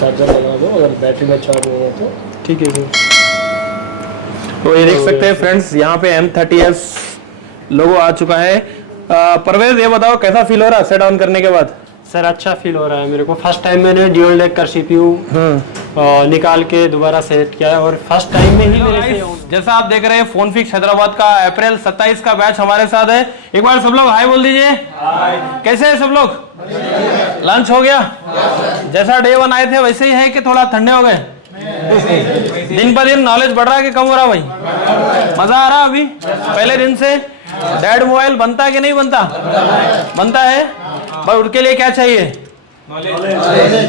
Charger लगा दो अगर बैटरी में चार्ज नहीं है तो। ठीक है सर। तो ये देख सकते हैं फ्रेंड्स, यहाँ पे M30s लोगो आ चुका है। परवेज ये बताओ कैसा फील हो रहा है सेट ऑन करने के बाद? सर अच्छा फील हो रहा है मेरे को। फर्स्ट टाइम मैंने ड्यूल डेक का CPU निकाल के दोबारा सेट किया है और फर्स्ट टाइम में ही मेरे से। जैसा आप देख रहे हैं फोन फिक्स हैदराबाद का अप्रैल 27 का बैच हमारे साथ है। एक बार सब लोग हाय बोल दीजिए। कैसे है सब लोग? लंच हो गया? जैसा डे 1 आए थे वैसे ही है कि थोड़ा ठंडे हो गए? दिन पर दिन नॉलेज बढ़ रहा है कि कम हो रहा भाई? मजा आ रहा अभी पहले दिन से? डैड मोबाइल बनता है कि नहीं बनता? बनता है। पर उसके लिए क्या चाहिए?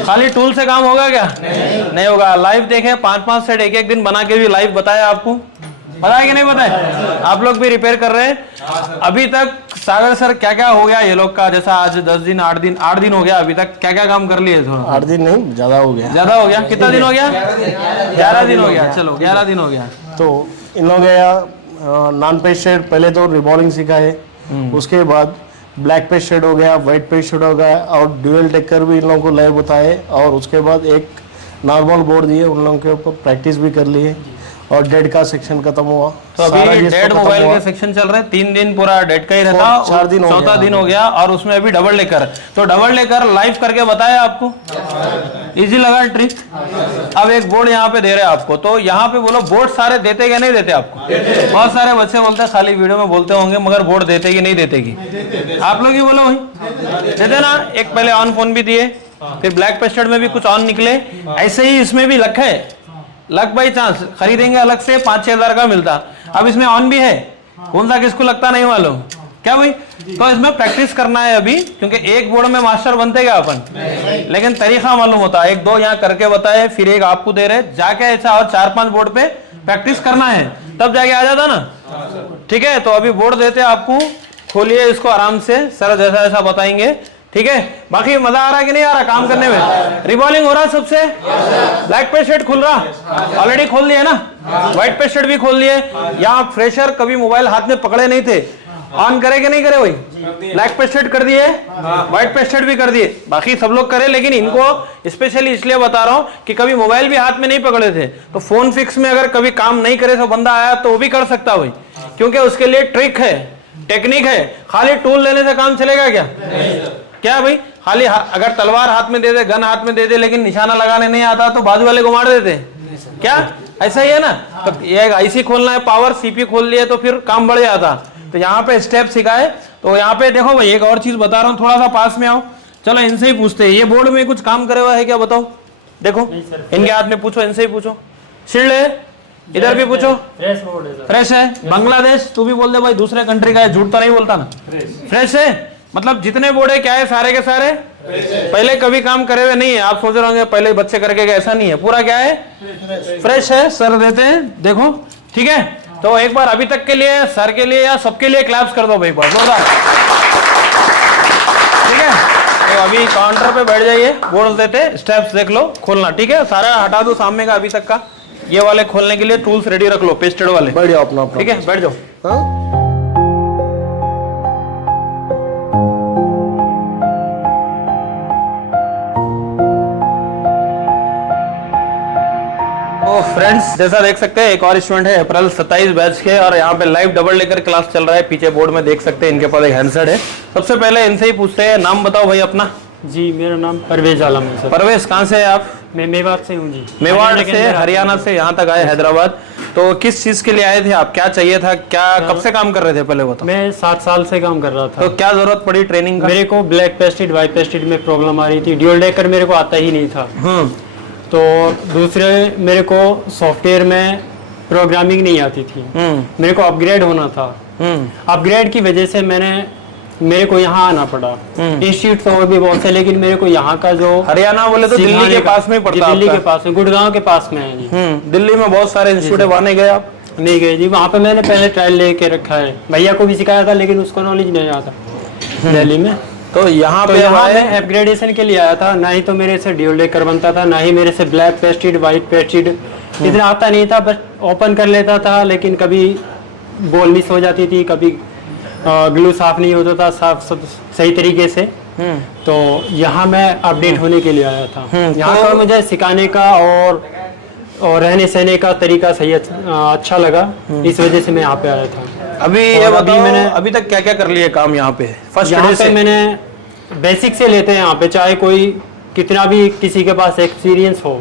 खाली टूल से काम होगा क्या? नहीं होगा। लाइव देखे 5-5 सेट एक दिन बना के भी लाइव बताया आपको, बताया कि नहीं बताया? आप लोग भी रिपेयर कर रहे हैं। अभी तक सागर सर क्या क्या हो गया ये लोग का? जैसा आज 10 दिन 8 दिन हो गया, अभी तक क्या क्या काम कर लिए? थोड़ा 8 दिन नहीं, ज्यादा हो गया। ज्यादा हो गया? कितना दिन हो गया? 11 दिन हो गया। चलो 11 दिन हो गया। तो इन लोगों के नॉन पेस्ट शेड पहले तो रिबॉलिंग सिखाए, उसके बाद ब्लैक पेस्ट शेड हो गया, व्हाइट पेस्ट शेड हो गया और ड्यूअल डेकर भी इन लोगों को लाइव बताए और उसके बाद एक नॉर्मल बोर्ड दिए, उन लोगों के ऊपर प्रैक्टिस भी कर लिए और डेड का सेक्शन खत्म हुआ। तो अभी डेड मोबाइल के सेक्शन चल रहे, 3 दिन पूरा डेड का ही रहता, 4 दिन चौथा दिन हो गया और उसमें अभी डबल लेकर। तो डबल लेकर लाइव करके बताया आपको, इजी लगा ट्रिक। अब एक बोर्ड यहाँ पे दे रहे हैं आपको, तो यहाँ पे बोलो बोर्ड सारे देते क्या नहीं देते आपको? बहुत सारे बच्चे बोलते हैं, खाली वीडियो में बोलते होंगे मगर बोर्ड देते कि नहीं देते की? आप लोग ही बोलो भाई, देते ना? एक पहले ऑन फोन भी दिए, फिर ब्लैक पेस्टेड में भी कुछ ऑन निकले, ऐसे ही इसमें भी लक है। लक बाई चांस खरीदेंगे अलग से 5-6 हजार का मिलता, अब इसमें ऑन भी है। कौन सा किसको लगता नहीं मालूम क्या भाई? तो इसमें प्रैक्टिस करना है अभी, क्योंकि एक बोर्ड में मास्टर बनते क्या अपन, लेकिन तरीका मालूम होता है। 1-2 यहाँ करके बताए, फिर एक आपको दे रहे, जाके ऐसा और 4-5 बोर्ड पे प्रैक्टिस करना है, तब जाके आ जाता ना। ठीक है, तो अभी बोर्ड देते आपको, खोलिए इसको आराम से, सर जैसा जैसा बताएंगे। ठीक है, बाकी मजा आ रहा है कि नहीं आ रहा काम करने में? रिबॉलिंग हो रहा सबसे? ब्लैक पेस्ट शेड खुल रहा? ऑलरेडी खोल दिए ना? व्हाइट पेस्ट शेड भी खोल दिए। यहाँ फ्रेशर कभी मोबाइल हाथ में पकड़े नहीं थे, ऑन करे कि नहीं करे भाई? ब्लैक पेस्ट शेड कर दिए, व्हाइट पेस्ट शेड भी कर दिए, बाकी सब लोग करे। लेकिन इनको स्पेशली इसलिए बता रहा हूँ कि कभी मोबाइल भी हाथ में नहीं पकड़े थे, तो फोन फिक्स में अगर कभी काम नहीं करे तो बंदा आया तो वो भी कर सकता भाई, क्योंकि उसके लिए ट्रिक है, टेक्निक है। खाली टूल लेने से काम चलेगा क्या? क्या भाई? खाली अगर तलवार हाथ में दे दे, गन हाथ में दे दे, लेकिन निशाना लगाने नहीं आता तो बाजू वाले को मार देते क्या? ऐसा ही है ना। तो ये आईसी खोलना है, पावर सीपी खोल लिए तो फिर काम बढ़ जाता। तो यहाँ पे स्टेप सिखाए। तो यहाँ पे देखो भाई, एक और चीज बता रहा हूँ, थोड़ा सा पास में आओ। चलो इनसे ही पूछते हैं, ये बोर्ड में कुछ काम करे हुआ है क्या? बताओ, देखो इनके हाथ में पूछो, इनसे ही पूछो। शील्ड है, इधर भी पूछो। फ्रेश है। बांग्लादेश तू भी बोल दे भाई, दूसरे कंट्री का है, झूठ तो नहीं बोलता ना? फ्रेश है, मतलब जितने बोर्ड है क्या है, सारे के सारे पहले कभी काम करे हुए नहीं है। आप सोच रहे होंगे पहले बच्चे करके गए, ऐसा नहीं है, पूरा क्या है, फ्रेश है। सर देते हैं, देखो। ठीक है, तो एक बार अभी तक के लिए, सर के लिए या सबके लिए क्लैप्स कर दो भाई, बहुत जोरदार। ठीक है, तो अभी काउंटर पे बैठ जाइए, बोर्ड देते, स्टेप्स देख लो, खोलना। ठीक है, सारा हटा दो सामने का अभी तक का, ये वाले खोलने के लिए टूल्स रेडी रख लो, पेस्टेड वाले। बैठ जाओ अपना। ठीक है, बैठ जाओ। हाँ? तो फ्रेंड्स जैसा देख सकते हैं, एक और स्टूडेंट है अप्रैल 27 बैच के, और यहाँ पे लाइव डबल लेकर क्लास चल रहा है। पीछे बोर्ड में देख सकते हैं, इनके पास एक हैंडसेट है। सबसे पहले इनसे ही पूछते हैं, नाम बताओ भाई अपना। जी मेरा नाम परवेज आलम है सर। परवेज, कहाँ से है आप? मैं मेवाड़ से हूँ जी। मेवाड़ से, हरियाणा से यहाँ तक आए हैदराबाद। तो किस चीज के लिए आए थे आप? क्या चाहिए था? क्या कब से काम कर रहे थे पहले बताओ? मैं 7 साल से काम कर रहा था। तो क्या जरूरत पड़ी ट्रेनिंग का? मेरे को ब्लैक पेस्टेड व्हाइट पेस्टेड में प्रॉब्लम आ रही थी, ड्यूल डेकर मेरे को आता ही नहीं था। तो दूसरे मेरे को सॉफ्टवेयर में प्रोग्रामिंग नहीं आती थी, मेरे को अपग्रेड होना था। अपग्रेड की वजह से मेरे को यहाँ आना पड़ा। इंस्टीट्यूट तो और भी बहुत से, लेकिन मेरे को यहाँ का जो हरियाणा बोले तो दिल्ली के पास में पड़ता है। दिल्ली के पास में, गुड़गांव के पास में है जी। दिल्ली में बहुत सारे इंस्टीट्यूट है, वहाँ नहीं गए आप? नहीं गए जी, वहाँ पे मैंने पहले ट्रायल लेके रखा है, भैया को भी सिखाया था, लेकिन उसको नॉलेज नहीं आता दिल्ली में। तो यहाँ पे मैं अपग्रेडेशन के लिए आया था, ना ही तो मेरे से ड्यूल डेकर बनता था, ना ही मेरे से ब्लैक पेस्टेड व्हाइट पेस्टेड इतना आता नहीं था। बस ओपन कर लेता था, लेकिन कभी बॉल मिस हो जाती थी, कभी ग्लू साफ नहीं होता था साफ सही तरीके से। तो यहाँ मैं अपडेट होने के लिए आया था। यहाँ तो- पर मुझे सिखाने का और रहने सहने का तरीका सही अच्छा लगा, इस वजह से मैं यहाँ पे आया था। अभी ये और बताओ मैंने अभी तक क्या क्या कर लिए काम यहाँ पे फर्स्ट यहाँ डे पे से? मैंने बेसिक से लेते हैं यहाँ पे, चाहे कोई कितना भी किसी के पास एक्सपीरियंस हो,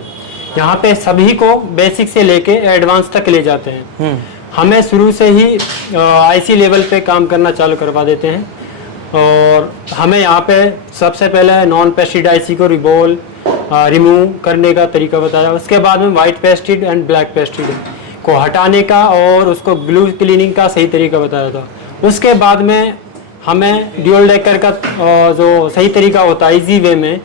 यहाँ पे सभी को बेसिक से लेके एडवांस तक ले जाते हैं। हमें शुरू से ही आईसी लेवल पे काम करना चालू करवा देते हैं और हमें यहाँ पे सबसे पहले नॉन पेस्टिड आईसी को रिमूव करने का तरीका बताया। उसके बाद में वाइट पेस्टिड एंड ब्लैक पेस्टिड को हटाने का और उसको ग्लू क्लीनिंग का सही तरीका बताया था। उसके बाद में हमें ड्यूल डेकर का जो सही तरीका होता है इजी वे में,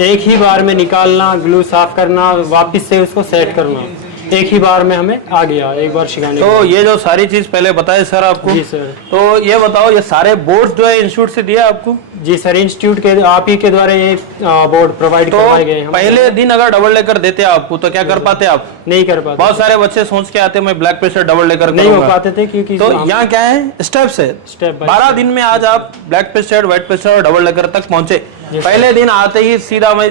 एक ही बार में निकालना, ग्लू साफ करना, वापस से उसको सेट करना, एक ही बार में हमें आ गया एक बार सिखाने तो ये जो सारी चीज पहले बताए सर आपको। जी सर। तो ये बताओ ये सारे बोर्ड जो है इंस्टीट्यूट से दिया आपको? जी सर, इंस्टीट्यूट के आप ही के द्वारा ये बोर्ड प्रोवाइड तो करवाए गए हैं। पहले दिन अगर डबल डेकर देते आपको तो क्या कर पाते आप? नहीं कर पाते, बहुत सारे बच्चे सोच के आते मैं ब्लैक पेस्टर डबल डेकर नहीं हो पाते थे क्योंकि तो यहाँ क्या है स्टेप्स है, स्टेप बाय 12 दिन में आज आप ब्लैक पेस्टर, व्हाइट पेस्टर और डबल डेकर तक पहुंचे। पहले दिन आते ही सीधा मैं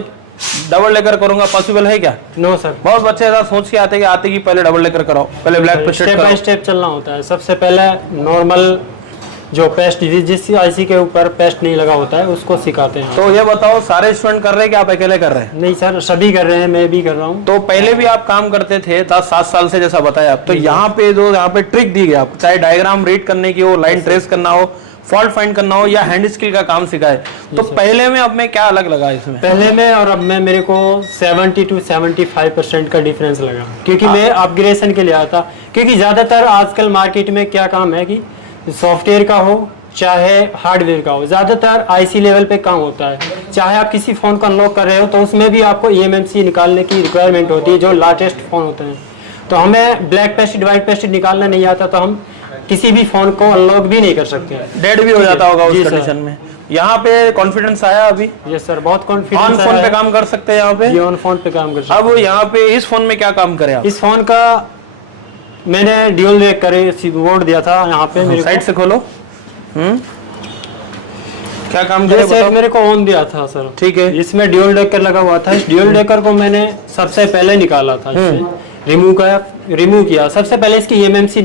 डबल डेकर करूंगा, पॉसिबल है क्या? नो सर, बहुत बच्चे ऐसा सोच के आते कि पहले डबल डेकर कराओ, पहले ब्लैक पेस्टर स्टेप बाय कराओ। स्टेप चलना होता है। सबसे पहले नॉर्मल जो पेस्ट जिस आईसी के ऊपर पेस्ट नहीं लगा होता है उसको सिखाते हैं। तो ये बताओ सारे स्टूडेंट कर रहे हैं कि आप अकेले कर रहे हैं? नहीं सर, सभी कर रहे हैं, मैं भी कर रहा हूँ। तो पहले भी आप काम करते थे 7 साल से जैसा बताया आप, तो यहाँ पे ट्रिक दी गई आपको, चाहे डायग्राम रीड करने की हो, लाइन ट्रेस करना हो, फॉल्ट फाइंड करना हो या हैंड स्किल का काम सिखाए, तो पहले में अब में क्या अलग लगा इसमें? पहले में और अब में मेरे को 70 to 75% का डिफरेंस लगा, क्योंकि मैं अपग्रेडेशन के लिए आया था। क्योंकि ज़्यादातर आजकल मार्केट में क्या काम है कि सॉफ्टवेयर का हो चाहे हार्डवेयर का हो, ज़्यादातर आईसी लेवल पे काम होता है। चाहे आप किसी फ़ोन को अनलॉक कर रहे हो तो उसमें भी आपको eMMC निकालने की रिक्वायरमेंट होती है, जो लेटेस्ट फ़ोन होते हैं। तो हमें ब्लैक पेस्टेड व्हाइट पेस्टेड निकालना नहीं आता, तो हम किसी भी फोन को अनलॉक भी नहीं कर सकते, डेड भी हो जाता होगा उस जी सर। कंडीशन में। यहाँ पे कॉन्फिडेंस आया अभी? यस सर, बहुत ऑन कॉन्फिडेंस फोन पे काम कर सकते हैं यहाँ पे? जी ऑन फोन पे काम कर सकते अब यहाँ पे इस फोन में क्या काम करें आप? इस फोन का मैंने ड्यूल डेक करे बोर्ड दिया था यहाँ पे मेरे साइड से खोलो। क्या काम ये करे सेट बताओ? मेरे को ऑन दिया था सर। ठीक है। इसमें ड्यूल डेकर लगा हुआ था। इस ड्यूल डेकर को मैंने सबसे पहले निकाला था, रिमूव किया। सबसे पहले इसकी eMMC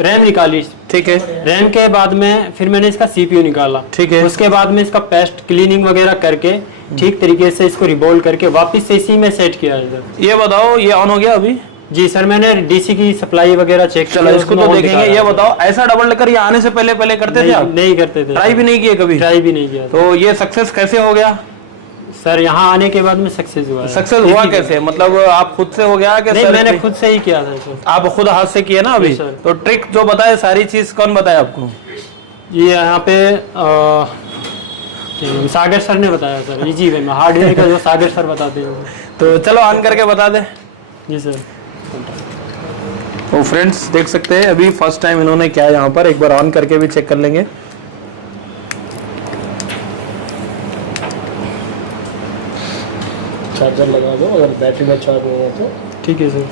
रैम निकाली, ठीक है। रैम के बाद में फिर मैंने इसका CPU निकाला, ठीक है। उसके बाद में इसका पेस्ट क्लीनिंग वगैरह करके ठीक तरीके से इसको रिबोल्ड करके वापस से इसी में सेट किया है सर। ये बताओ ये ऑन हो गया अभी? जी सर, मैंने डीसी की सप्लाई वगैरह चेक चलो इसको तो देखेंगे। ये बताओ ऐसा डबल डेकर ये आने से पहले करते थे आप? नहीं करते थे, ट्राई भी नहीं किए कभी? ट्राई भी नहीं किया। तो ये सक्सेस कैसे हो गया सर यहाँ आने के बाद में सक्सेस हुआ है। सक्सेस हुआ कैसे? मतलब आप खुद से हो गया कि नहीं, सर मैंने खुद से ही किया था सर। आप खुद हाथ से किए ना अभी? सर। तो ट्रिक जो बताए सारी चीज कौन बताया आपको? ये यहाँ पे सागर सर ने बताया सर, इजी वे में हार्डवेयर का जो सागर सर बताते हैं। तो चलो ऑन करके बता दे। जी सर। तो फ्रेंड्स देख सकते हैं अभी फर्स्ट टाइम इन्होंने क्या यहाँ पर, एक बार ऑन करके भी चेक कर लेंगे। चार्जर लगा दो, अगर बैटरी में चार्ज नहीं है तो। ठीक है सर।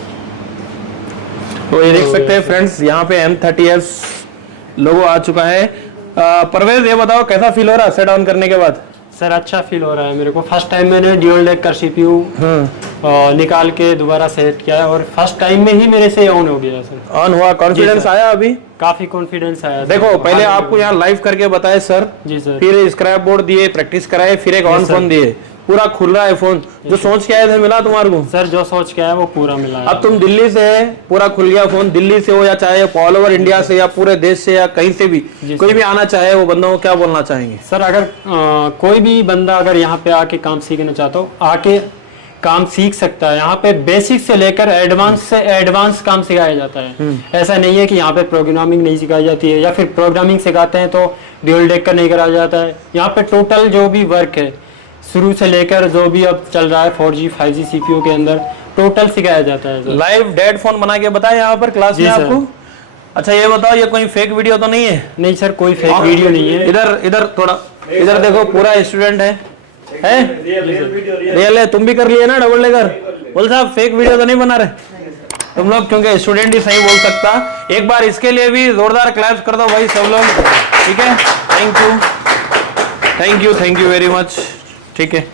तो ये देख सकते हैं फ्रेंड्स यहाँ पे M30s लोगो आ चुका है। परवेज ये बताओ कैसा फील हो रहा है सेट ऑन करने के बाद? सर अच्छा फील हो रहा है मेरे को। फर्स्ट टाइम मैंने ड्यूल डेकर CPU निकाल के दोबारा सेट किया है और फर्स्ट टाइम में ही मेरे से ऑन हो गया सर। ऑन हुआ, कॉन्फिडेंस आया अभी? काफी कॉन्फिडेंस आया सर। देखो पहले आपको यहाँ लाइव करके बताए सर, जी सर। फिर स्क्रैप बोर्ड दिए, प्रैक्टिस कराए, फिर एक ऑन फोन दिए, पूरा खुल रहा है फोन। जो सोच के आए थे मिला तुम्हारे को? सर जो सोच के आया वो पूरा मिला है। अब तुम दिल्ली से है, पूरा खुल गया फोन, दिल्ली से हो या चाहे ऑल ओवर इंडिया से या पूरे देश से या कहीं से भी कोई भी आना चाहे, वो बंदों को क्या बोलना चाहेंगे? सर अगर कोई भी बंदा अगर यहाँ पे आके काम सीखना चाहता हो, आके काम सीख सकता है। यहाँ पे बेसिक से लेकर एडवांस से एडवांस काम सिखाया जाता है। ऐसा नहीं है कि यहाँ पे प्रोग्रामिंग नहीं सिखाई जाती है या फिर प्रोग्रामिंग सिखाते हैं तो ड्यूल डेकर नहीं कराया जाता है। यहाँ पे टोटल जो भी वर्क है शुरू से लेकर जो भी अब चल रहा है 4G 5G CPU के अंदर टोटल सिखाया जाता है। लाइव डेड फोन बना के बताया यहाँ पर क्लास में आपको? अच्छा ये बताओ ये कोई फेक वीडियो तो नहीं है? नहीं सर, कोई फेक वीडियो नहीं है। इधर थोड़ा इधर देखो, पूरा स्टूडेंट है रियल है। तुम भी कर लिए ना डबल डेकर? बोल साहब फेक वीडियो तो नहीं बना रहे तुम लोग, क्योंकि स्टूडेंट ही सही बोल सकता। एक बार इसके लिए भी जोरदार क्लैप्स कर दो भाई सब लोग, ठीक है? Thank you. Thank you very much. ठीक है।